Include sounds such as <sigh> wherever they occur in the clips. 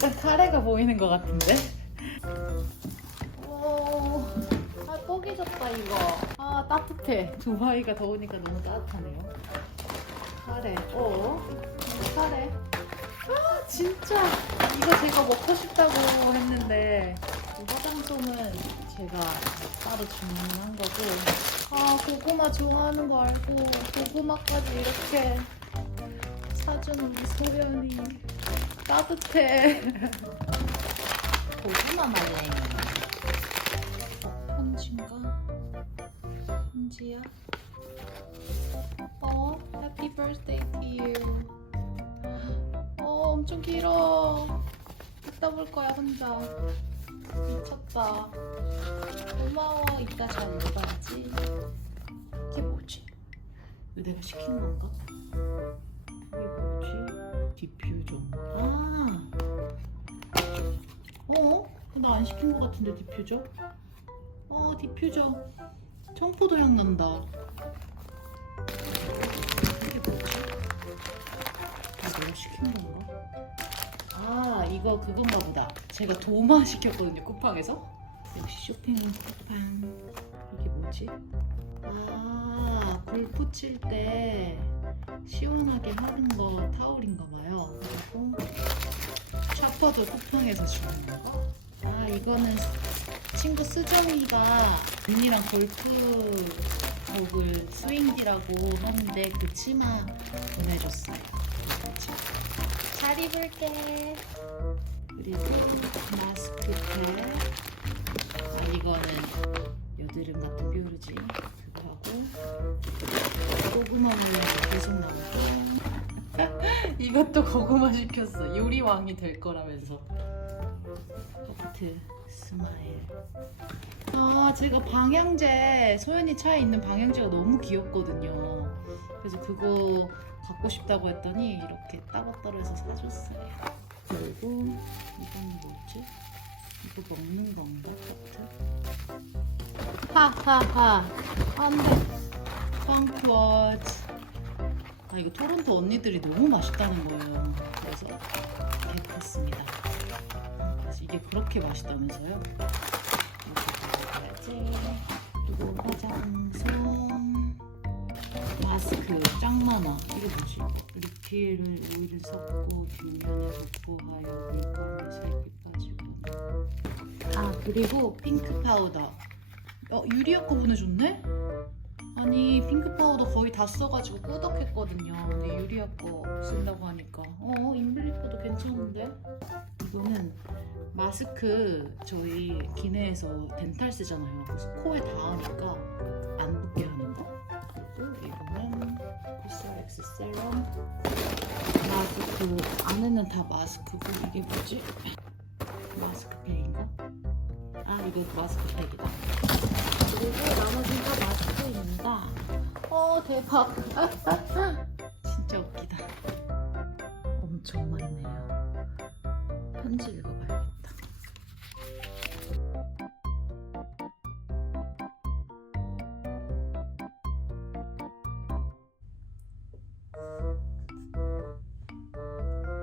일단 카레가 보이는 것 같은데. 오, 아 뽀개졌다 이거. 아 따뜻해. 두바이가 더우니까 너무 따뜻하네요. 카레. 어? 카레. 아 진짜 이거 제가 먹고 싶다고 했는데 이 화장솜은 제가 따로 주문한 거고 아 고구마 좋아하는 거 알고 고구마까지 이렇게 사준 우리 소연이 따뜻해 고구마 말랭이 어, 편지인가? 편지야? 어? Happy birthday to you 어 엄청 길어 이따 볼 거야 혼자 미쳤다 고마워 이따 잘 읽어야지 이게 뭐지? 내가 시킨 건가? 이게 뭐지? 디퓨저 아 어? 나 안 시킨 것 같은데 디퓨저? 어 디퓨저 청포도 향 난다 이게 뭐지? 아 내가 시킨 건가? 아 이거 그건가 보다 제가 도마 시켰거든요 쿠팡에서 역시 쇼핑은 쿠팡 이게 뭐지? 아 골프 칠 때 시원하게 하는 거 타올인가 봐요 그리고 샤퍼도 쿠팡에서 주는 거. 아 이거는 친구 스정이가 언니랑 골프 복을 스윙기라고 하는데 그 치마 보내줬어요. 잘 입을게. 그리고 마스크팩. 아 이거는 여드름 같은 뾰루지 그거 하고 고구마 물려서 계속 나오고 이것도 고구마 시켰어. 요리왕이 될 거라면서. 하트 스마일. 아, 제가 방향제 소연이 차에 있는 방향제가 너무 귀엽거든요. 그래서 그거 갖고 싶다고 했더니 이렇게 따로따로 해서 사줬어요. 그리고 이건 뭐지? 이거 먹는 건가? 하하하. 안 돼. 펑크워즈. 아 이거 토론토 언니들이 너무 맛있다는 거예요. 그래서. 그래서 이게 그렇게 맛있다면서요? 그리고 화장솜, 마스크 짱 많아. 이게 뭐지? 리필을 오일을 섞고 뒷면에 붓고 하여 색이 빠지고. 아 그리고 핑크 파우더. 어 유리아 거 보내줬네? 아니 핑크 파우더 거의 다 써가지고 꾸덕했거든요. 근데 유리아 거 쓴다고 하니까 어 인블리 거도 괜찮은데? 이거는 마스크 저희 기내에서 덴탈 쓰잖아요. 그래서 코에 닿으니까 안 붓게 하는 거. 그리고 이거는 피스엑스 세럼 마스크 안에는 다 마스크고 이게 뭐지? 마스크팩 이거 마스크팩이다. 그리고 나머지는 다 마스크입니다. 어 대박. <laughs> 진짜 웃기다. 엄청 많네요. 편지 읽어봐야겠다.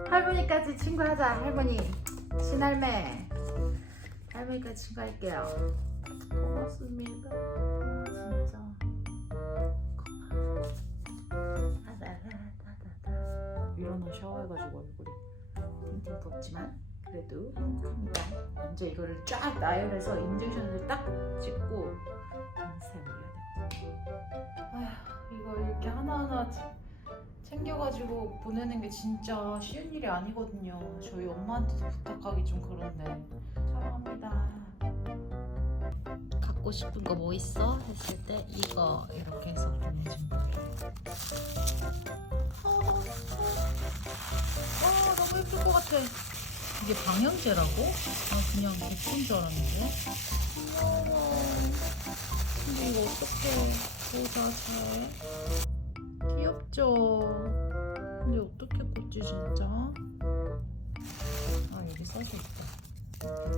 할머니까지 친구하자 할머니 신할매 할머니까지 친구할게요 고맙습니다. 아, 진짜. 다다다다다다. 일어나 샤워해가지고 얼굴이 팅팅 붓지만 그래도 행복합니다. 먼저 이거를 쫙 나열해서 인젝션을 딱 찍고 인스타에 올려야 돼. 아휴 이거 이렇게 하나하나 치- 챙겨가지고 보내는 게 진짜 쉬운 일이 아니거든요. 저희 엄마한테도 부탁하기 좀 그런데 사랑합니다. 갖고 싶은 거 뭐 있어? 했을 때 이거 이렇게 해서 보내준 거예요 와 너무 예쁠 것 같아. 이게 방향제라고? 아 그냥 예쁜 줄 알았는데. 고마워. 근데 이거 어떻게 보다 잘? 귀엽죠?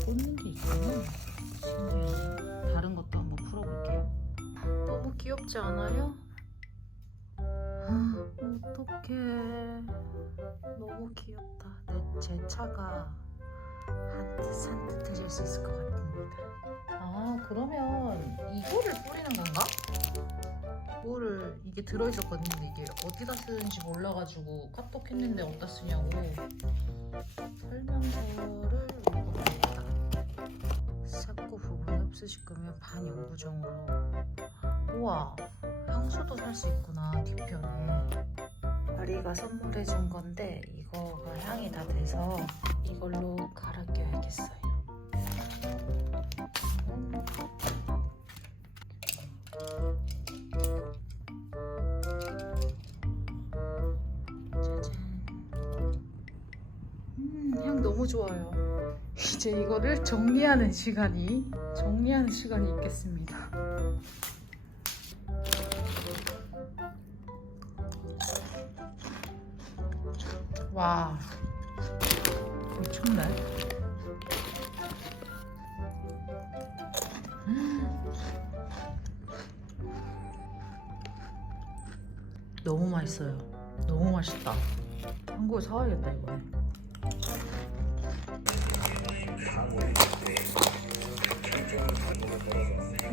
꽂는 게 있구나. 신기하네. 다른 것도 한번 풀어볼게요. 너무 귀엽지 않아요? 어떡해. 너무 귀엽다. 내, 제 차가 한뜻 산뜻해질 수 있을 것 같습니다. 아, 그러면 이거를 뿌리는 건가? 이거를 이게 들어있었거든요. 이게 어디다 쓰는지 몰라가지고 카톡 했는데 어디다 쓰냐고 설명서를 읽어봅니다. 삭구 부분 흡수시 끄면 반영구정으로 우와 향수도 살 수 있구나 뒤편에. 아리가 선물해 준 건데 이거가 향이 다 돼서 이걸로 갈아 껴야겠어요 이제 이거를 정리하는 시간이 정리하는 시간이 있겠습니다. 와 미쳤네 음. 너무 맛있어요. 너무 맛있다. 한국에 사와야겠다 이번에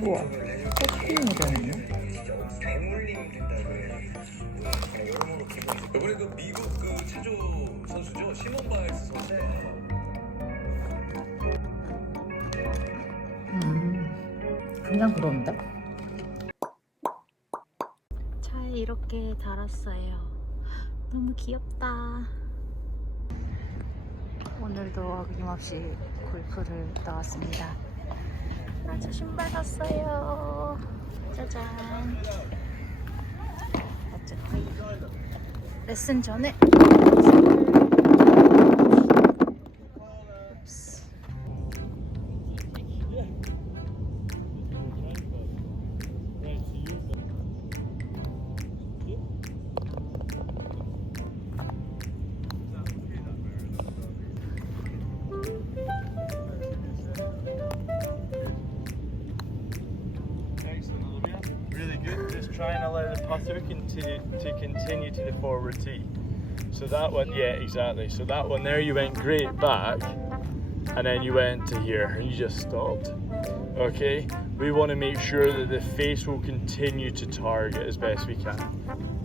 우와 커피인이 되네 이번에 그 미국 그 체조 선수죠 시몬 바이스 선수가 음, 그냥 그런데? 차에 이렇게 달았어요. 너무 귀엽다. 오늘도 어김없이 골프를 나왔습니다. 아저 신발 샀어요. 짜잔. 어쨌든 레슨 전에 So that one, yeah, exactly. So that one there, you went great back, and then you went to here, and you just stopped. Okay. We want to make sure that the face will continue to target as best we can.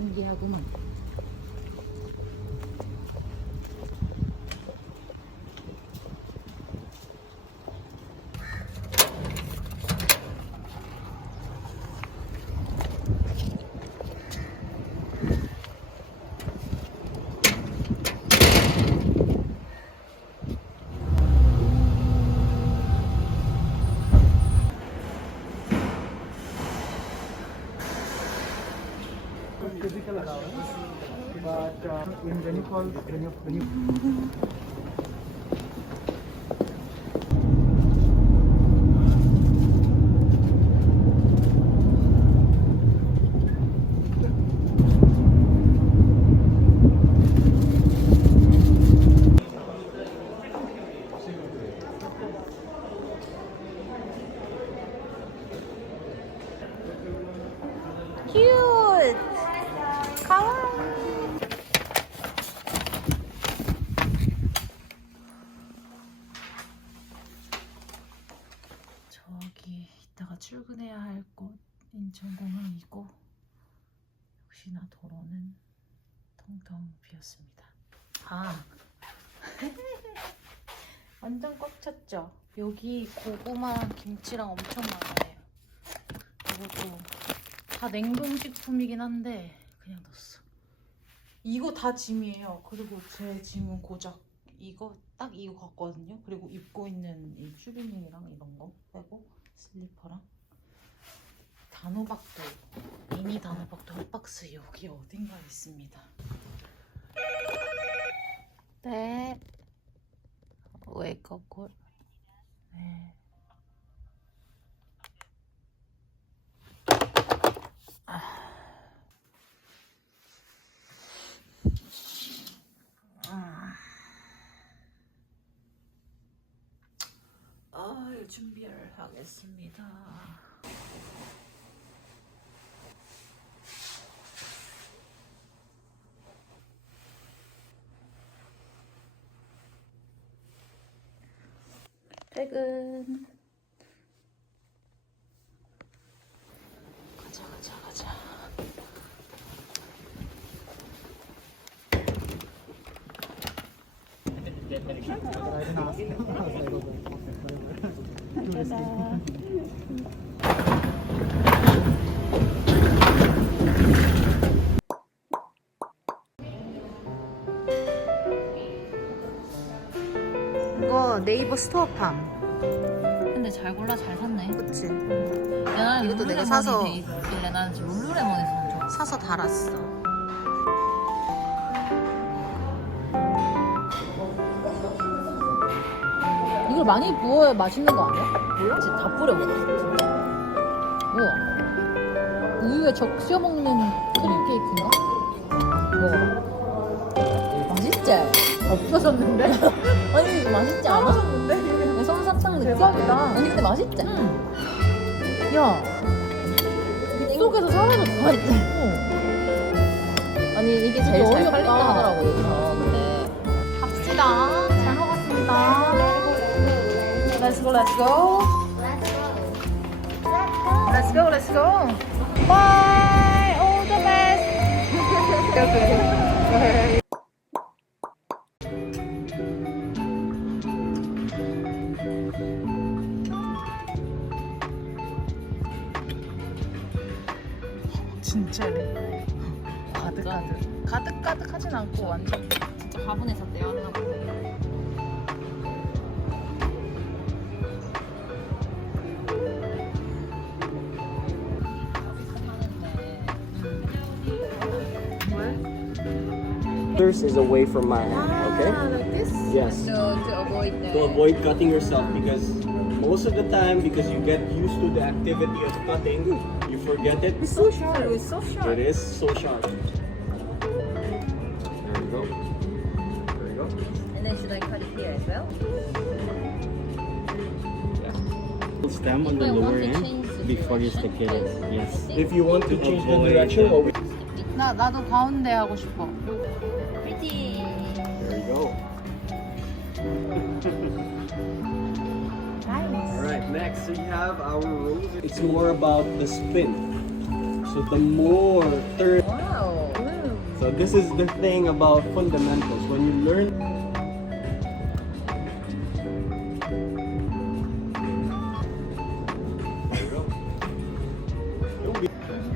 신기하 关，赶紧，赶紧。 인천공항이고 역시나 도로는 텅텅 비었습니다. 아 <laughs> 완전 꽉 찼죠? 여기 고구마랑 김치랑 엄청 많아요. 이것도 다 냉동식품이긴 한데 그냥 넣었어. 이거 다 짐이에요. 그리고 제 짐은 고작 이거 딱 이거 같거든요. 그리고 입고 있는 이 추리닝이랑 이런 거 빼고 슬리퍼랑 단호박도 미니 단호박도 한 박스 여기 어딘가에 있습니다. 네. 웨이크업 콜. 네. 아, 준비를 하겠습니다. 퇴근. 가자, 가자, 가자. 이거 이버 스토어팜. 근데 잘 골라 잘 샀네. 그치? 야, 이것도 내가 룰루레몬이 사서- 돼 있길래 나는 지금 룰루레몬에서 산 줄. 사서 달았어. 이걸 많이 부어야 맛있는 거 아니야? 몰라? 다 뿌려 먹어. 우와. 우유에 적셔 먹는 크림 케이크인가? 먹어봐. 맛있지? 없어졌는데? <laughs> 아니 맛있지 않아? 대박이다. 아니 근데 맛있지? 응. 야. 입속에서 사라졌다. 아니 이게 제일 잘 어이없다. 팔린다 하더라고 여기서. 근데 갑시다. 잘 먹었습니다. Let's go, let's go. Let's go, let's go. Bye. All the best. <laughs> 하진 않고 완전 진짜 화분에서 떼었나 보네. Yours is away from mine. Okay. like this? Yes. So to avoid the To avoid cutting yourself because most of the time because you get used to the activity of cutting, you forget it. It's so sharp. It's so sharp. It is so sharp. here as well? Stem on the I want lower to end change the before you direction stick it in. because Yes. I If you want to change the avoid direction, the- or we- 나 나도 가운데 하고 싶어. Pretty. there you go. <laughs> All right. Next, so you have our rose. It's more about the spin. So the more third. Wow. So this is the thing about fundamentals. When you learn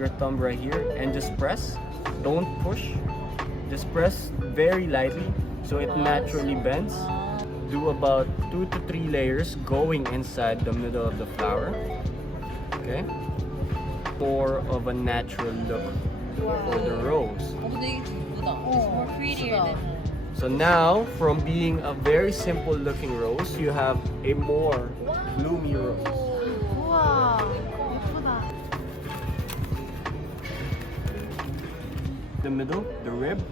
your thumb right here and just press. Don't push. Just press very lightly so it naturally bends. Do about two to three layers going inside the middle of the flower. Okay? More of a natural look for the rose. So now, from being a very simple looking rose, you have a more bloomy rose. The middle, the rib,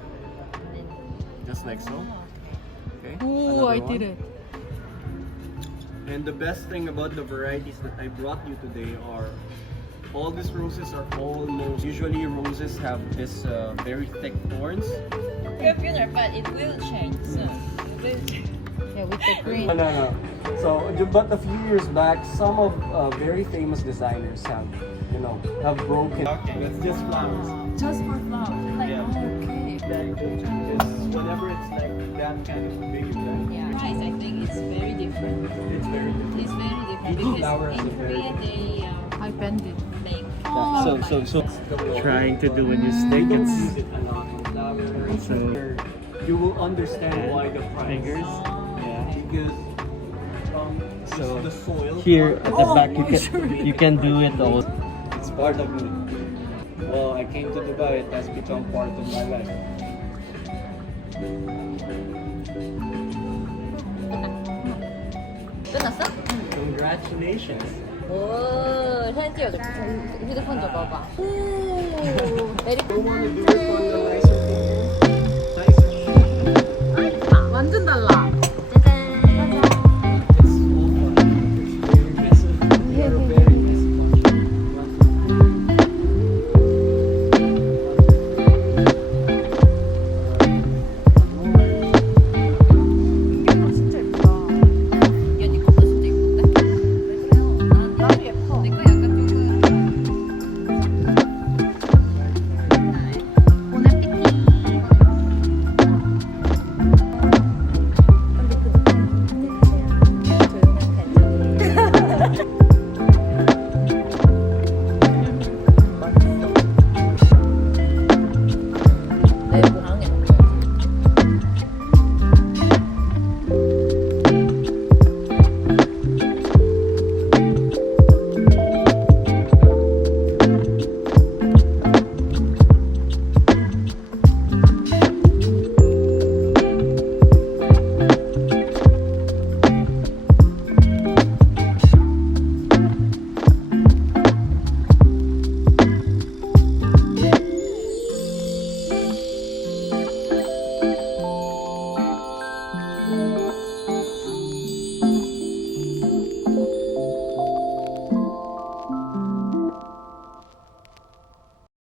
just like so. Okay. Oh, I did it. And the best thing about the varieties that I brought you today are all these roses are almost usually roses have this uh, very thick thorns. Popular, but it will change soon. It will change. Yeah, with the green. No, no, no. So, but a few years back, some of uh, very famous designers have, you know, have broken. Okay, that's just flowers. Just for flowers. Like, Yeah. okay. It's whenever it's like that kind of big event, Yeah. Price, I think it's very different. it's very different. It's very different Each because in a Korea they uh, I bend it. make So, so, so, Trying to do when you you stick it's a lot on. So- you will understand why the price. fingers. Yeah. Because um, So, the soil. Here at the back you can you can do it all. It's part of me. I came to Dubai. It has become part of my life. 끝났어? Congratulations. 오 사진 찍어줘 휴대폰 줘봐봐 오 메리. Nicer. 완전 달라.